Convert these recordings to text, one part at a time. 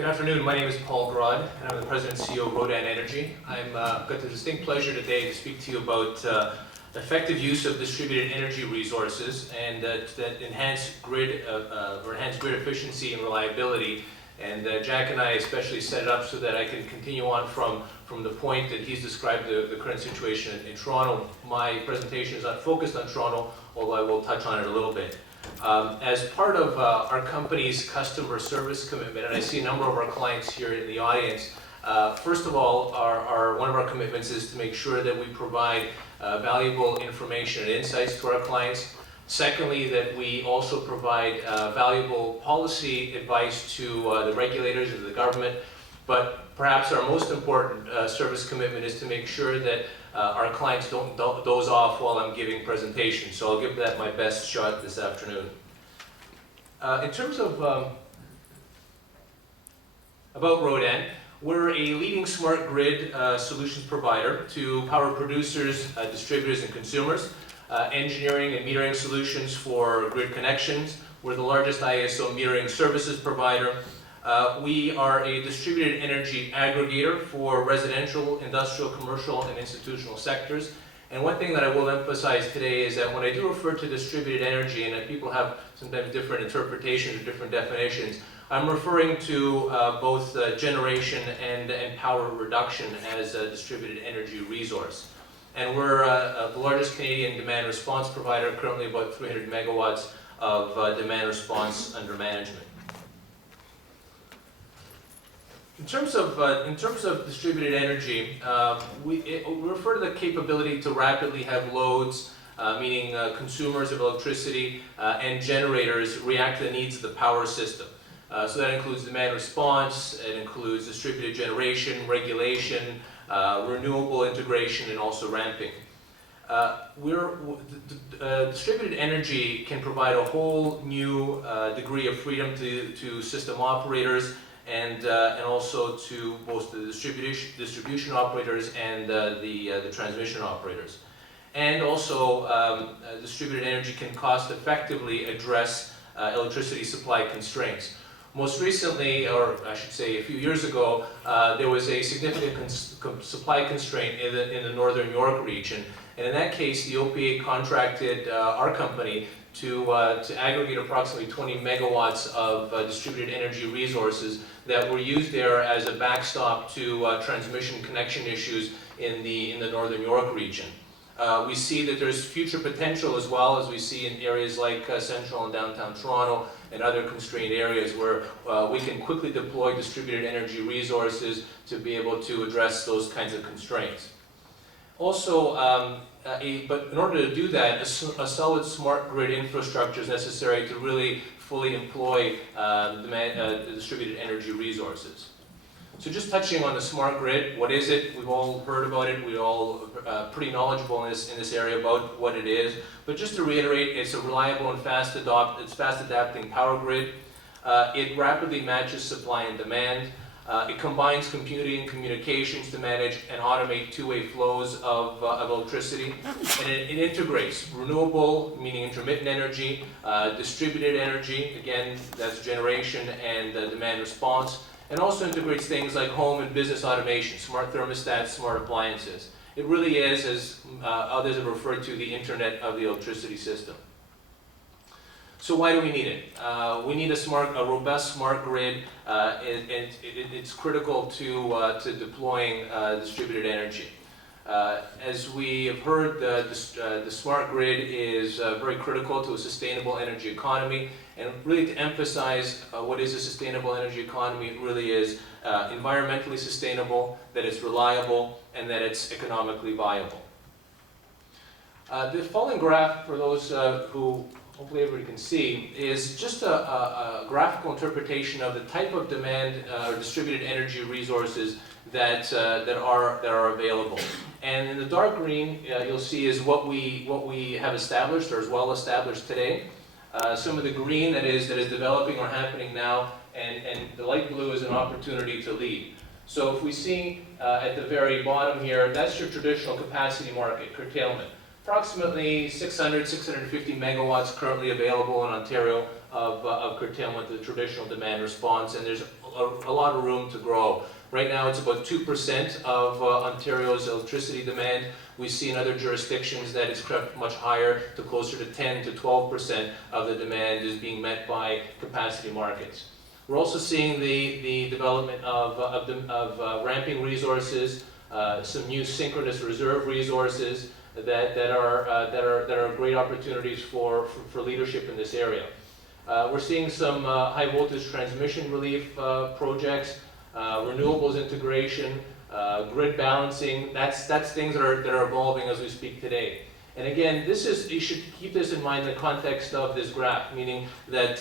Good afternoon. My name is Paul Grod, and I'm the President and CEO of Rodan Energy. I've got the distinct pleasure today to speak to you about effective use of distributed energy resources and that enhance grid efficiency and reliability. And Jack and I especially set it up so that I can continue on from the point that he's described the current situation in Toronto. My presentation is not focused on Toronto, although I will touch on it a little bit. As part of our company's customer service commitment, and I see a number of our clients here in the audience, first of all, one of our commitments is to make sure that we provide valuable information and insights to our clients. Secondly, that we also provide valuable policy advice to the regulators and the government. But perhaps our most important service commitment is to make sure that our clients don't doze off while I'm giving presentations. So I'll give that my best shot this afternoon. In terms of about Rodan, we're a leading smart grid solutions provider to power producers, distributors, and consumers. Engineering and metering solutions for grid connections. We're the largest ISO metering services provider. We are a distributed energy aggregator for residential, industrial, commercial, and institutional sectors. And one thing that I will emphasize today is that when I do refer to distributed energy, and that people have sometimes different interpretations or different definitions, I'm referring to both generation and power reduction as a distributed energy resource. And we're the largest Canadian demand response provider, currently about 300 megawatts of demand response under management. In terms of distributed energy, we refer to the capability to rapidly have loads, meaning consumers of electricity and generators react to the needs of the power system. So that includes demand response, it includes distributed generation, regulation, renewable integration, and also ramping. Distributed energy can provide a whole new degree of freedom to system operators and also to both the distribution operators and the transmission operators. And also, distributed energy can cost effectively address electricity supply constraints. Most recently, or I should say a few years ago, there was a significant supply constraint in the northern York region. And in that case, the OPA contracted our company to aggregate approximately 20 megawatts of distributed energy resources that were used there as a backstop to transmission connection issues in the northern York region. We see that there's future potential as well, as we see in areas like central and downtown Toronto and other constrained areas where we can quickly deploy distributed energy resources to be able to address those kinds of constraints. Also, but in order to do that, a solid smart grid infrastructure is necessary to really fully employ the distributed energy resources. So just touching on the smart grid, what is it? We've all heard about it. We're all pretty knowledgeable in this area about what it is. But just to reiterate, it's a reliable and fast adapting power grid. It rapidly matches supply and demand. It combines computing and communications to manage and automate two-way flows of electricity. And it integrates renewable, meaning intermittent energy, distributed energy, again, that's generation and demand response, and also integrates things like home and business automation, smart thermostats, smart appliances. It really is, as others have referred to, the internet of the electricity system. So why do we need it? We need a robust smart grid, and it's critical to deploying distributed energy. As we have heard, the smart grid is very critical to a sustainable energy economy. And really to emphasize what is a sustainable energy economy, it really is environmentally sustainable, that it's reliable, and that it's economically viable. The following graph, for those who hopefully everybody can see, is just a graphical interpretation of the type of demand or distributed energy resources that are available. And in the dark green, you'll see is what we have established or is well established today. Some of the green that is developing or happening now, and the light blue is an opportunity to lead. So if we see at the very bottom here, that's your traditional capacity market, curtailment. Approximately 650 megawatts currently available in Ontario of curtailment to the traditional demand response, and there's a lot of room to grow. Right now it's about 2% of Ontario's electricity demand. We see in other jurisdictions that it's crept much higher to closer to 10 to 12% of the demand is being met by capacity markets. We're also seeing the development of ramping resources, some new synchronous reserve resources that are great opportunities for leadership in this area. We're seeing some high voltage transmission relief projects, renewables integration, grid balancing. That's things that are evolving as we speak today. And again, you should keep this in mind in the context of this graph, meaning that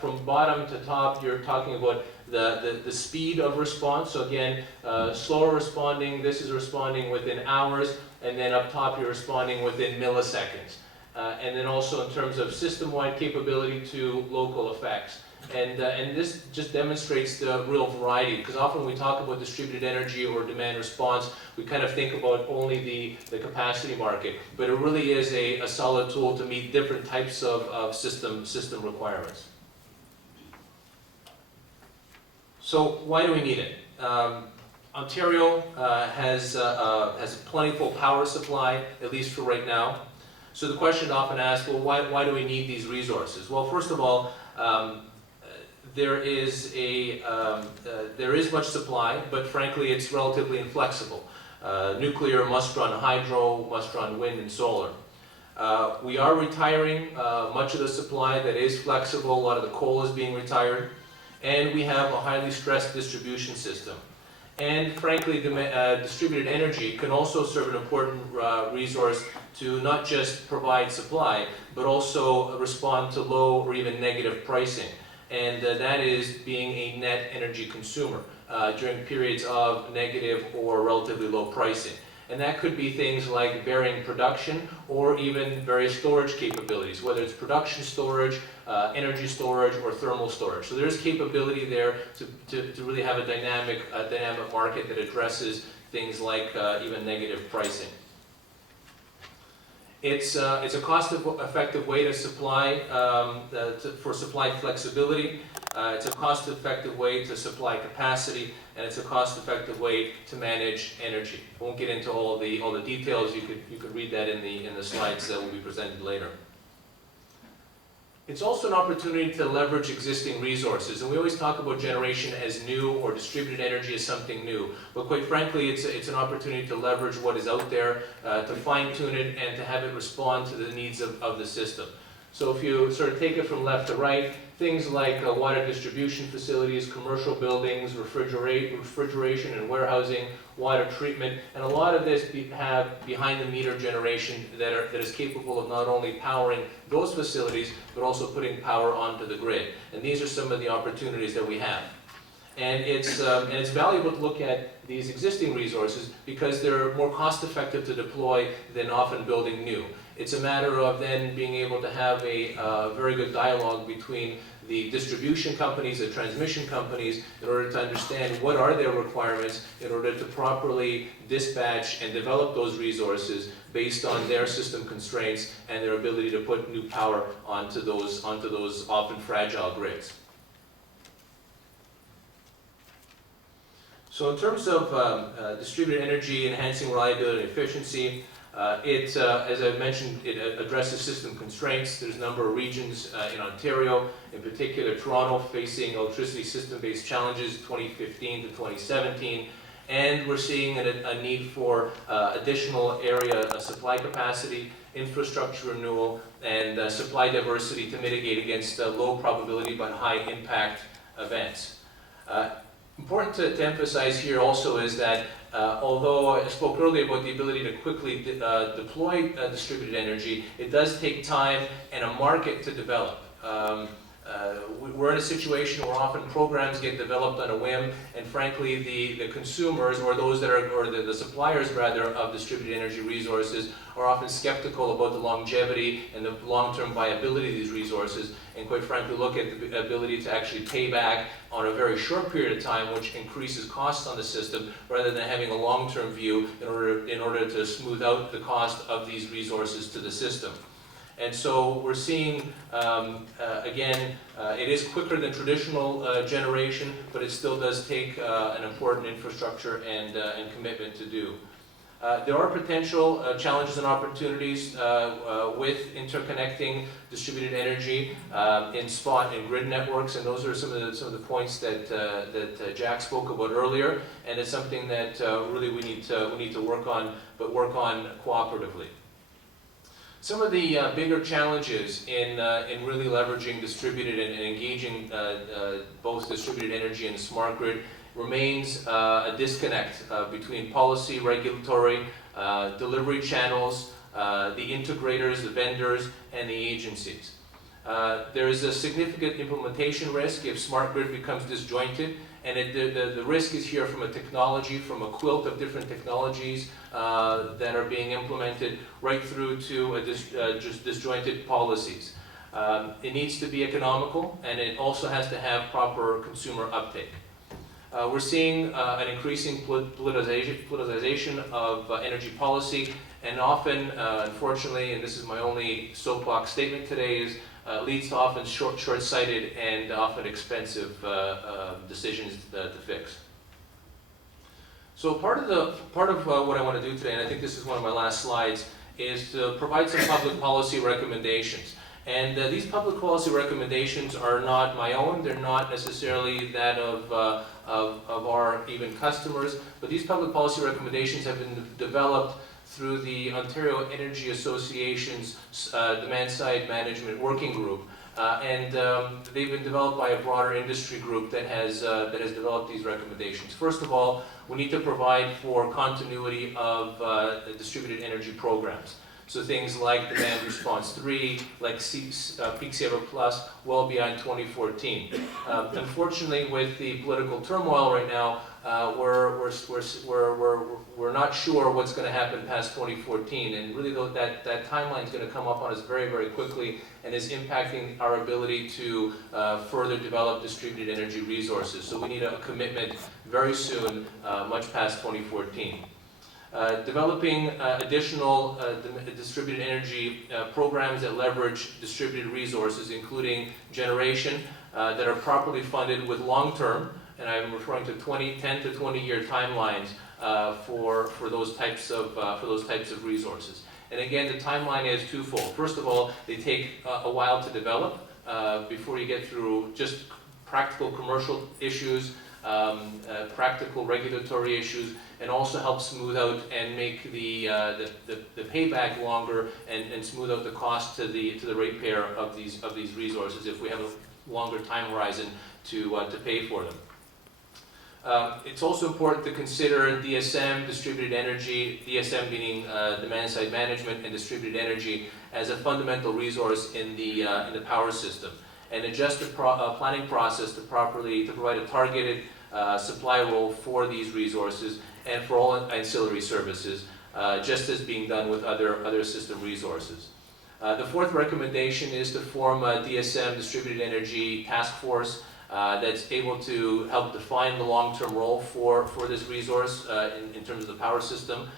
from bottom to top, you're talking about the speed of response. So again, slower responding, this is responding within hours, and then up top you're responding within milliseconds. And then also in terms of system-wide capability to local effects. And this just demonstrates the real variety, because often when we talk about distributed energy or demand response, we kind of think about only the capacity market, but it really is a solid tool to meet different types of system requirements. So why do we need it? Ontario has a plentiful power supply, at least for right now. So the question often asked, well, why do we need these resources? Well, first of all, there is much supply, but frankly, it's relatively inflexible. Nuclear must run hydro, must run wind and solar. We are retiring much of the supply that is flexible. A lot of the coal is being retired, and we have a highly stressed distribution system. And frankly, distributed energy can also serve an important resource to not just provide supply, but also respond to low or even negative pricing. And that is being a net energy consumer during periods of negative or relatively low pricing. And that could be things like varying production or even various storage capabilities, whether it's production storage, energy storage, or thermal storage. So there's capability there to really have a dynamic market that addresses things like even negative pricing. It's a cost-effective way to supply, for supply flexibility. It's a cost-effective way to supply capacity, and it's a cost-effective way to manage energy. I won't get into all the details. You could read that in the slides that will be presented later. It's also an opportunity to leverage existing resources, and we always talk about generation as new or distributed energy as something new. But quite frankly, it's an opportunity to leverage what is out there, to fine-tune it, and to have it respond to the needs of the system. So if you sort of take it from left to right, things like water distribution facilities, commercial buildings, refrigeration and warehousing, water treatment, and a lot of this have behind-the-meter generation that is capable of not only powering those facilities, but also putting power onto the grid. And these are some of the opportunities that we have. And it's valuable to look at these existing resources because they're more cost-effective to deploy than often building new. It's a matter of then being able to have a very good dialogue between the distribution companies, the transmission companies, in order to understand what are their requirements in order to properly dispatch and develop those resources based on their system constraints and their ability to put new power onto those often fragile grids. So in terms of distributed energy enhancing reliability and efficiency, as I mentioned, it addresses system constraints. There's a number of regions in Ontario, in particular Toronto, facing electricity system-based challenges 2015 to 2017. And we're seeing a need for additional area supply capacity, infrastructure renewal, and supply diversity to mitigate against low probability but high impact events. Important to emphasize here also is that although I spoke earlier about the ability to quickly deploy distributed energy, it does take time and a market to develop. We're in a situation where often programs get developed on a whim, and frankly the consumers, or those that are, or the suppliers rather, of distributed energy resources are often skeptical about the longevity and the long-term viability of these resources, and quite frankly look at the ability to actually pay back on a very short period of time, which increases costs on the system, rather than having a long-term view in order to smooth out the cost of these resources to the system. And so we're seeing, again, it is quicker than traditional generation, but it still does take an important infrastructure and commitment to do. There are potential challenges and opportunities with interconnecting distributed energy in spot and grid networks, and those are some of the points that Jack spoke about earlier, and it's something that really we need to work on, but work on cooperatively. Some of the bigger challenges in really leveraging distributed and engaging both distributed energy and the smart grid remains a disconnect between policy, regulatory, delivery channels, the integrators, the vendors, and the agencies. There is a significant implementation risk if smart grid becomes disjointed, and the risk is here from a technology, from a quilt of different technologies that are being implemented right through to just disjointed policies. It needs to be economical, and it also has to have proper consumer uptake. We're seeing an increasing politicization of energy policy, and often, unfortunately, and this is my only soapbox statement today, is leads to often short-sighted and often expensive decisions to fix. So part of what I want to do today, and I think this is one of my last slides, is to provide some public policy recommendations. And these public policy recommendations are not my own. They're not necessarily that of our even customers, but these public policy recommendations have been developed through the Ontario Energy Association's Demand-Side Management Working Group. And they've been developed by a broader industry group that has developed these recommendations. First of all, we need to provide for continuity of distributed energy programs. So things like Demand Response 3, like Peak Saver Plus, well beyond 2014. Unfortunately, with the political turmoil right now, we're not sure what's going to happen past 2014, and really that timeline is going to come up on us very, very quickly, and is impacting our ability to further develop distributed energy resources. So we need a commitment very soon, much past 2014. Developing additional distributed energy programs that leverage distributed resources, including generation, that are properly funded with long-term, and I'm referring to 10 to 20-year timelines for those types of resources. And again, the timeline is twofold. First of all, they take a while to develop before you get through just practical commercial issues, practical regulatory issues, and also help smooth out and make the payback longer, and smooth out the cost to the ratepayer of these resources if we have a longer time horizon to pay for them. It's also important to consider DSM, distributed energy, DSM meaning demand-side management, and distributed energy as a fundamental resource in the power system, and adjust the planning process to provide a targeted supply role for these resources and for all ancillary services, just as being done with other system resources. The fourth recommendation is to form a DSM, distributed energy task force, that's able to help define the long-term role for this resource in terms of the power system,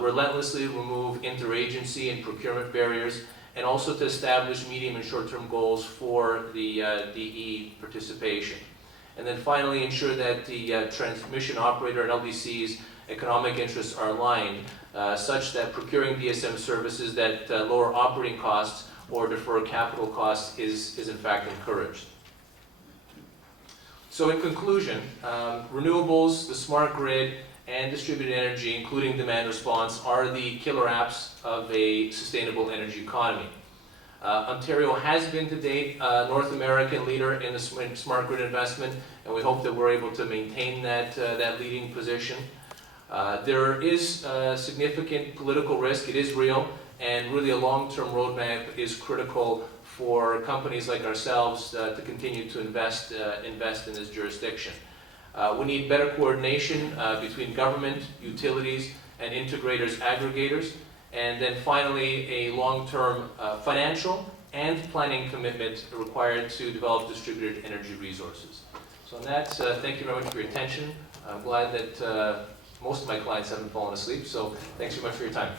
relentlessly remove interagency and procurement barriers, and also to establish medium and short-term goals for the DE participation. And then finally, ensure that the transmission operator and LDC's economic interests are aligned, such that procuring DSM services that lower operating costs or defer capital costs is in fact encouraged. So in conclusion, renewables, the smart grid, and distributed energy, including demand response, are the killer apps of a sustainable energy economy. Ontario has been to date a North American leader in the smart grid investment, and we hope that we're able to maintain that leading position. There is significant political risk, it is real, and really a long-term roadmap is critical for companies like ourselves to continue to invest in this jurisdiction. We need better coordination between government, utilities, and integrators, aggregators, and then finally a long-term financial and planning commitment required to develop distributed energy resources. So on that, thank you very much for your attention. I'm glad that most of my clients haven't fallen asleep, so thanks very much for your time.